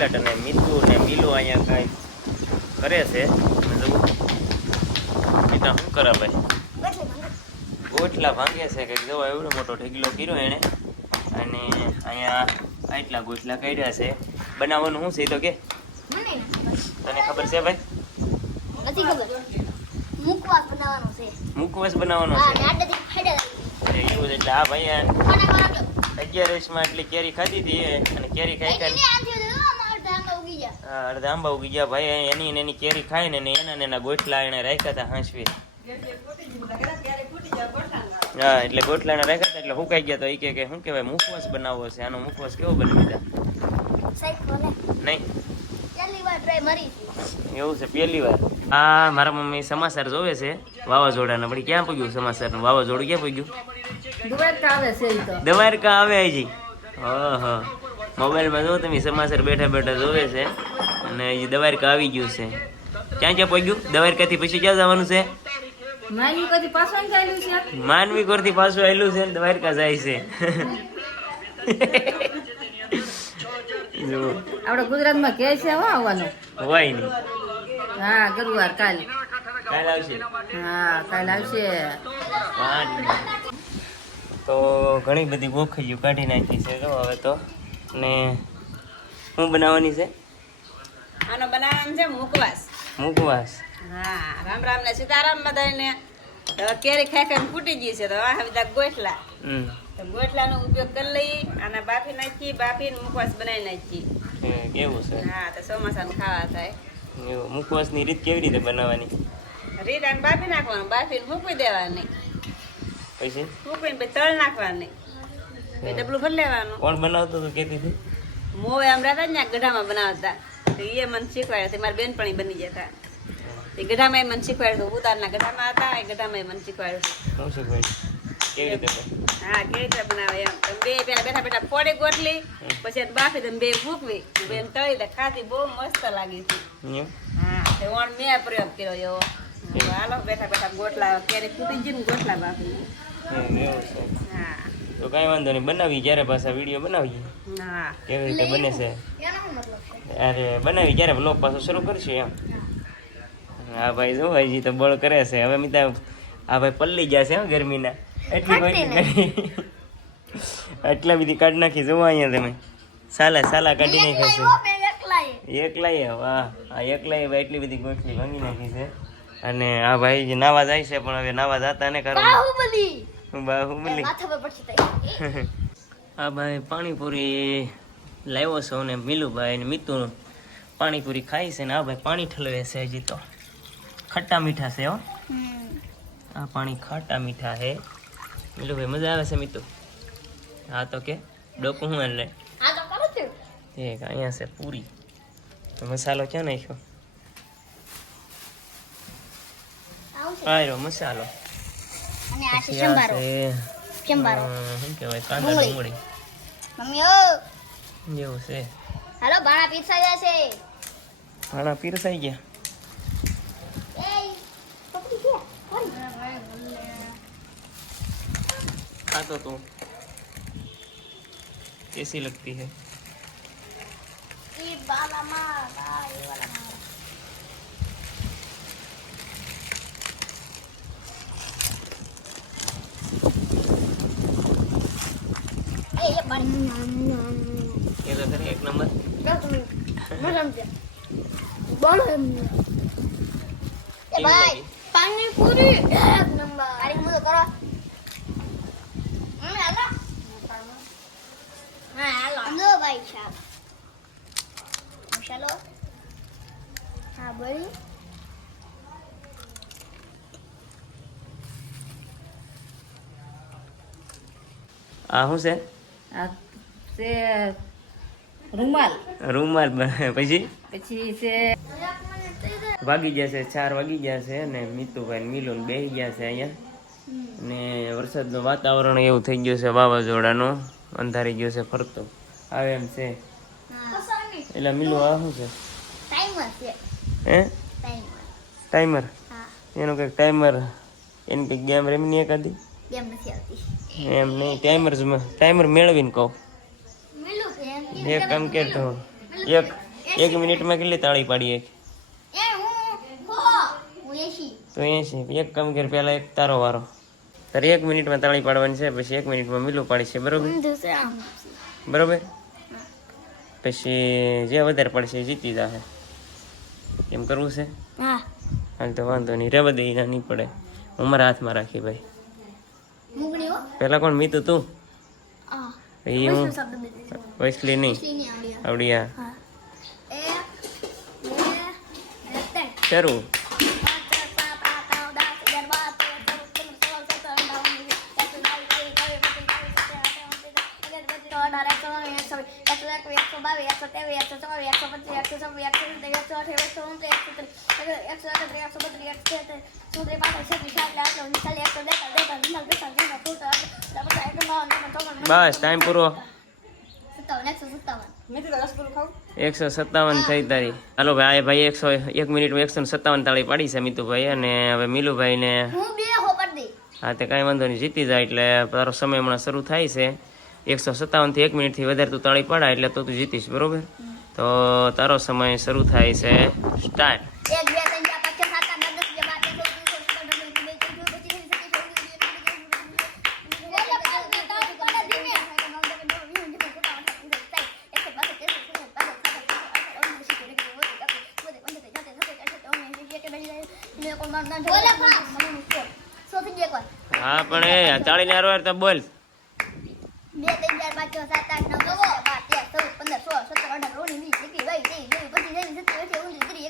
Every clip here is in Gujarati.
પાયલટ અને મીતુ ને મિલુ અહીંયા કાંઈ કરે છે. મીતા શું કરે ભાઈ? ગોઠલા ભાંગે છે કે જો એવડો મોટો ઢગલો કર્યો એણે અને અહીંયા આટલા ગોઠલા કાઢ્યા છે. બનાવવાનું શું છે તો કે તને ખબર છે ભાઈ? નથી ખબર. મુખવાસ બનાવવાનો છે. મુખવાસ બનાવવાનો છે. એવું એટલે આ ભાઈ 11 માં એટલી કેરી ખાધી હતી અને કેરી ખાઈ અડધા આંબા ઉગી ગયા ભાઈ. એની કેરી ખાઈ ને એના ગોઠલા એને રાખ્યા હતા હાંસવી. હા એટલે ગોઠલા એને રાખ્યા હતા એટલે હુકાઈ ગયા. તો એ કે શું કહેવાય મુખવાસ બનાવવો છે. આનો મુખવાસ કેવો બની દીધા? નહીં એવું છે પહેલી વાર. હા મારા મમ્મી સમાચાર જોવે છે વાવાઝોડાના. પણ ક્યાં પૂગ્યું સમાચાર નું? વાવાઝોડું ક્યાં પૂગ્યું? દ્વારકા આવે હજી. હા મોબાઈલમાં જો તમે સમાચાર બેઠા બેઠા જોવે છે અને હજી દ્વારકા આવી ગયું છે. ક્યાં ક્યાં પહોંચ્યું? દ્વારકાથી પછી ક્યાં જવાનું છે? માનવી કોરથી પાછું આવેલું છે ને દ્વારકા જાય છે. આપડે ગુજરાતમાં કે છે આવવાનું હોય નહીં. હા ગુરુવાર કાલ આવશે. હા કાલ આવશે. તો ઘણી બધી ગોખીઓ કાઢી નાખી છે જો હવે તો. ને શું બનાવવાની છે? આનો બનાવવાનું છે મુખવાસ. મુખવાસ. હા રામ રામ ને સીતારામ બધાને. કેરી ખાઈ ખાઈને ફૂટી ગઈ છે તો આ બધા ગોઠલા. તો ગોઠલાનો ઉપયોગ કરી લઈ અને બાફી નાખી. બાફીને મુખવાસ બનાવી નાખી. કેવું છે? હા તો ચોમાસાનું ખાવા થાય. એવું મુખવાસની રીત કેવી રીતે બનાવવાની? રીત આને બાફી નાખવાનું. બાફીને મૂકી દેવાની. પછી મૂકીને પછી તળ નાખવાની. પછી ડબલું ભરી લેવાનું. કોણ બનાવતો તો કહેતી હતી? મોવે આમ રહેતા ને ગઢામાં બનાવતા. તો એ મને શીખવાડ્યા. મારી બેનપણી બની જતા. એ ગઢામાં મને શીખવાડ્યું. ઉતારના ગઢામાં હતા એ ગઢામાં મને શીખવાડ્યું. શું શીખવાડ્યું? કેવી રીતે? હા કેવી રીતે બનાવે એમ. બે પેલા બેઠા બેઠા ફોડી ગોટલી પછી બાફી દે બે ભૂકવી બેન તળી દે. ખાધી બહુ મસ્ત લાગી હતી. હા તે ઓણ મેં પ્રયોગ કર્યો એવો. હાલો બેઠા બેઠા ગોટલા ક્યારે ફૂટી ગઈ ને ગોટલા બાફી. એવું છે. હા તો કાંઈ વાંધો નહીં બનાવી ક્યારે પાછા વિડીયો બનાવીએ. હા કેવી રીતે બને છે અરે બનાવી ક્યારે બ્લોગ પાછો શરૂ કરશું એમ. હા ભાઈ જો હજી તો બળ કરે છે. હવે મિતા આ ભાઈ પલ્લી ગયા છે ગરમીના. એટલા બધી કાઢી નાખી. જોવા અહીંયા તમે સાલા કાઢી નાખી છે. એકલાય વાહ આ એકલાય એટલી બધી ગોઠલી ભાંગી નાખી છે. અને આ ભાઈ જે નાવા જાય છે પણ હવે નાવા જતા ને કારણ બાહુબલી. આ ભાઈ પાણીપુરી લાવ્યો છો ને મિલુભાઈ ને મિતુનું પાણીપુરી ખાઈ છે ને આ ભાઈ પાણી ઠલવે છે. હજી તો ખટ્ટા મીઠા છે હો. આ પાણી ખાટા મીઠા છે. મિલુભાઈ મજા આવે છે મિતુ? હા તો કે ડોકું હું એટલે ઠીક. અહીંયા છે પૂરી. તો મસાલો ક્યાં નાખ્યો? આયરો મસાલો. શું કહેવાય? કાંદા ડુંગળી જેવું છે. હાલો ભાણા પીરસાઈ ગયા છે. ભાણા પીરસાઈ ગયા. खातो तो कैसी लगती है? ये वाला मार, ये वाला मार. ये तो करे एक नंबर. बोलो ए भाई पानी पूरी एक नंबर. गाड़ी मुझे करो. हेलो हाँ हेलो नो भाई साहब चलो हाँ बोली. આ શું છે? આ છે રૂમાલ. રૂમાલ પછી છે વાગી જશે 4 વાગી જશે ને મિતુભાઈ મિલુન બેસી ગયા છે અહીંયા. ને વરસાદનું વાતાવરણ એવું થઈ ગયું છે વાવાઝોડાનું. અંધારી ગયું છે ફરતો આવે એમ છે. એટલે મિલુ આ શું છે? હે ટાઈમર? એનું કંઈક ટાઈમર એની કંઈક ગેમ રમની એકાદી એમ નહીં. ટાઈમર મેળવીને કહું એક કામ કે તો 1 મિનિટમાં કેટલી તાળી પાડીએ એ હું 80 તો 80 એક કામ કર પહેલા એક તારો વારો તારે 1 મિનિટમાં તાળી પાડવાની છે પછી 1 મિનિટમાં મિલું પાડી છે બરોબર બરોબર પછી જે વધારે પડશે એ જીતી જશે એમ કરવું છે હા હાલ તો વાંધો નહીં રેવા દે ના નહીં પડે હું મારા હાથમાં રાખી ભાઈ મુગણી હો પહેલા કોણ મીતું તું આ એ હું શબ્દ બેઠી વૈસલી નહીં ની આવડી આવડી આ હા 1 2 3 શરૂ બસ ટાઈમ પૂરો મેં તો રસગુલ્લો ખાવું 157 થઈ તારી હાલો ભાઈ આ ભાઈ 101 મિનિટમાં 157 તાળી પાડી છે મિતુભાઈ અને હવે મિલુભાઈને હું બે હો પર દે હા તે કાંઈ વાંધો નહીં જીતી જાય એટલે તારો સમય હમણાં શરૂ થાય છે 157 થી 1 મિનિટથી વધારે તું તાળી પાડા એટલે તો તું જીતીશ બરોબર તો તારો સમય શરૂ થાય છે સ્ટાર્ટ 1 2 3 4 5 6 7 8 9 10 હા પણ એ તાળી ને હારો તો બોલ 2 3 4 5 6 7 8 9 10 11 12 13 14 15 16 17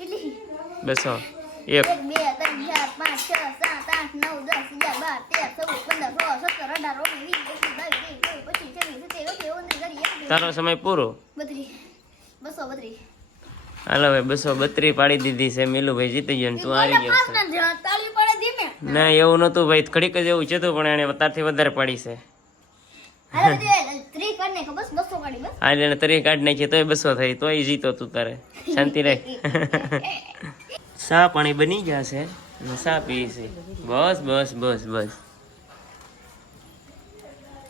18 બસો 1 1 2 3 4 5 6 7 8 9 10 11 12 13 14 15 16 17 18 19 20 21 તારો સમય પૂરો 232 હાલો ભાઈ 232 પાડી દીધી છે મિલુભાઈ જીતી ગયો ને તું હારી ગયો છે તાળી પડે ધીમે ના એવું નતું ભાઈ ઘડીક જ એવું છે પણ એને તારથી વધારે પાડી છે હાલો દે 3 કરને કે બસ 200 કાઢી બસ આજે એને તરી કાઢ નાખી તોય 200 થઈ તોય જીતો તું તારે શાંતિ રાખ સા પાણી બની ગયા છે અને સા પી છે બસ બસ બસ બસ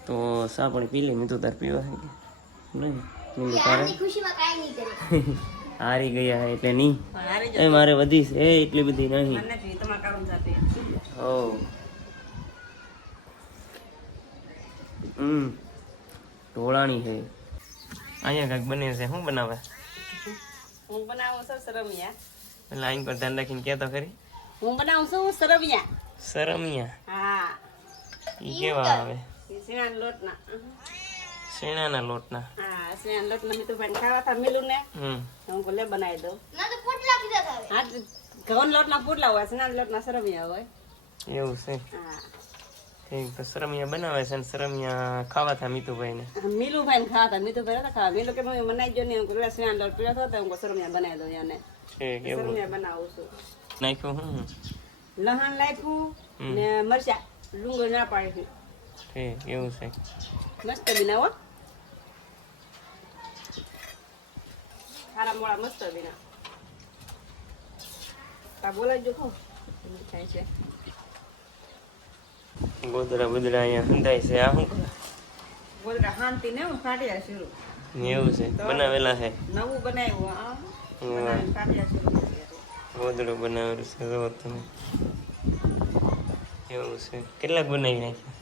તો સા પાણી પી લે મેં તો તાર પીવા છે કે નહીં મેં તારે આની ખુશીમાં કાઈ નહીં કરે હારી ગયા હે એટલે નહીં હારે એ મારે વધી છે એ એટલી બધી નહીં મને જ તમારા કામ સાથે હો ઢોળાણી છે અહીંયા કાંઈક બને છે શું બનાવે હું બનાવું છું સરમિયા લાઈન પર ધ્યાન રાખીને કહેતો ખરી હું બનાવું છું સરમિયા સરમિયા હા ઈ કેવા આવે એ શેણાના લોટના શેણાના લોટના હા શેણાના લોટના મેં તો ભાઈ ખાવા હતા મિલું ને હું કોલે બનાવી દઉં ના તો પોટલા કીધા તારે હા ઘઉં લોટના પુડલા હોય શેણાના લોટના સરમિયા હોય એવું છે હા ઠીક તો સરમિયા બનાવે છે ને સરમિયા ખાવા થા મીતુભાઈ ને મિલું ભાઈ ખાવા હતા મીઠું ભાઈ હતા ખાવા મિલું કે મમ્મી બનાવી જો ને હું કોલે શેણાનો લોટ પીળો થતો હું સરમિયા બનાવી દઉં એને ઠીક એવું સરમિયા બનાવું છું નાખ્યું હું લહણ લાખ્યું ને મરચા ડુંગર ના પાડી ઠીક એવું છે મસ્ત બનાવો સારા મોળા મસ્ત બના તા બોલાઈ જો કહું થાય છે ગોદડા બોદડા અહીંયા હંધાય છે આ શું બોલતા શાંતિ ને હું કાઢ્યા શરૂ એવું છે બનાવેલા છે નવું બનાવ્યું આ બનાવીને કાઢ્યા શરૂ ગોદડું બનાવેલું છે જો તમે એવું છે કેટલાક બનાવી નાખ્યા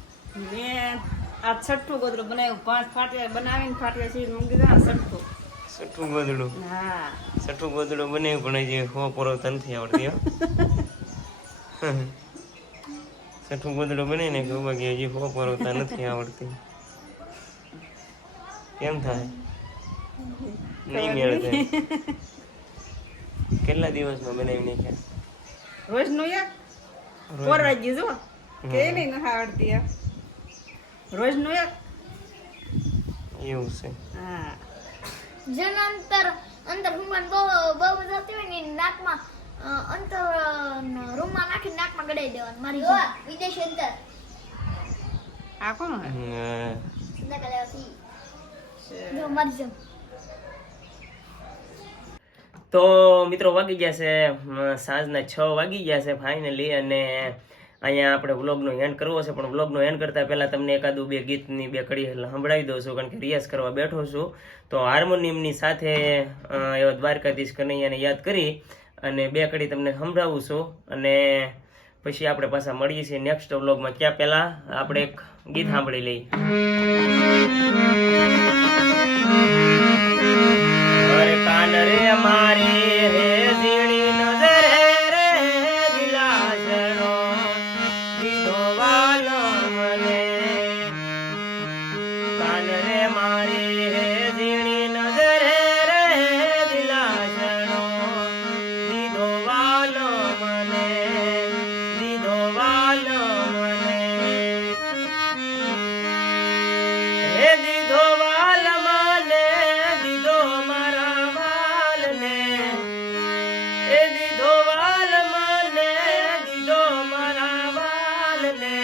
મેં આ છઠ્ઠું ગોદડું બનાવ્યું 5 ફાટિયા બનાવીને ફાટિયા સીધ મૂકી દીધા છઠ્ઠું છઠ્ઠું ગોદડું હા છઠ્ઠું ગોદડું બનાવ્યું પણ હજી હો પરોવતા નથી આવડતી હો છઠ્ઠું ગોદડું બને ને કે બાકી હજી હો પરોવતા નથી આવડતી કેમ થાય નહીં મેળ થાય કેટલા દિવસમાં બનાવી નાખ્યા રોજ નું એક પોરવાજી જો કે નહીં ન આવડતી રોજ નું એક એવું છે હા જેના અંદર હુંમાન બહુ જતી હોય ને નાકમાં અંતર રૂમમાં નાખી નાકમાં ગડાઈ દેવાનું મારી વિદેશી અંતર આ કોણ હમ, નકલેવાથી તો મરી જાઉં. તો મિત્રો વાગી ગયા છે સાંજના 6 વાગી ગયા છે ફાઇનલી, અને અહીંયા આપણે વ્લોગનો એન્ડ કરવો છે, પણ વ્લોગનો એન્ડ કરતા પહેલા તમને એકાદું 2 ગીતની 2 કડી સંભળાવી દઉં છું, કારણ કે રિયાઝ કરવા બેઠો છું. તો હાર્મોનિયમની સાથે એવા દ્વારકાધીશ કનૈયાને યાદ કરી અને 2 કડી તમને સંભળાવું છું, અને પછી આપણે પાછા મળીએ છીએ નેક્સ્ટ વ્લોગમાં. ક્યાં પહેલા આપણે એક ગીત સાંભળી લઈએ. કાન રે મારી હે ઝીણી નજર રે દિલાસણો દીધો વાલો મને. કાન રે મારી હે ઝીણી નજર રે દિલાસણો દીધો વાલો મને, દીધો વાલો મને. હે દીધો વાલ મને, દીધો મારા વાલને. એ દીધો વાલ મને, દીધો મારા વાલને.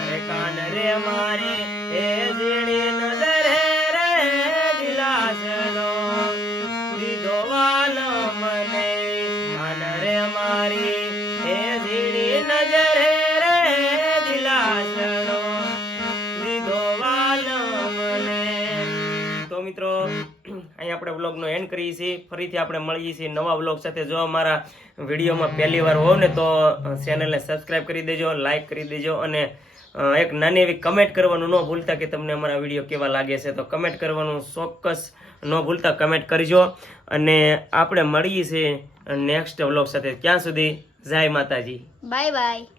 અરે કાન રે મારી એ ઝીણી નજર રે દિલાસનો દીધો વાલ મને. કાન રે મારી એ ઝીણી નજર રે દિલાસનો દીધો વાલ મને. તો મિત્રો અહીં આપણે વ્લોગનો એન્ડ કરીએ છીએ. ફરીથી આપણે મળીએ છીએ નવા વ્લોગ સાથે. જો અમારા વિડીયોમાં પહેલી વાર હોવ ને તો ચેનલને સબસ્ક્રાઇબ કરી દેજો, લાઇક કરી દેજો, અને એક નાની એવી કમેન્ટ કરવાનું ન ભૂલતા કે તમને અમારા વિડીયો કેવા લાગે છે. તો કમેન્ટ કરવાનું ચોક્કસ ન ભૂલતા કમેન્ટ કરજો, અને આપણે મળીએ છીએ નેક્સ્ટ વ્લોગ સાથે. ત્યાં સુધી જય માતાજી. Bye bye.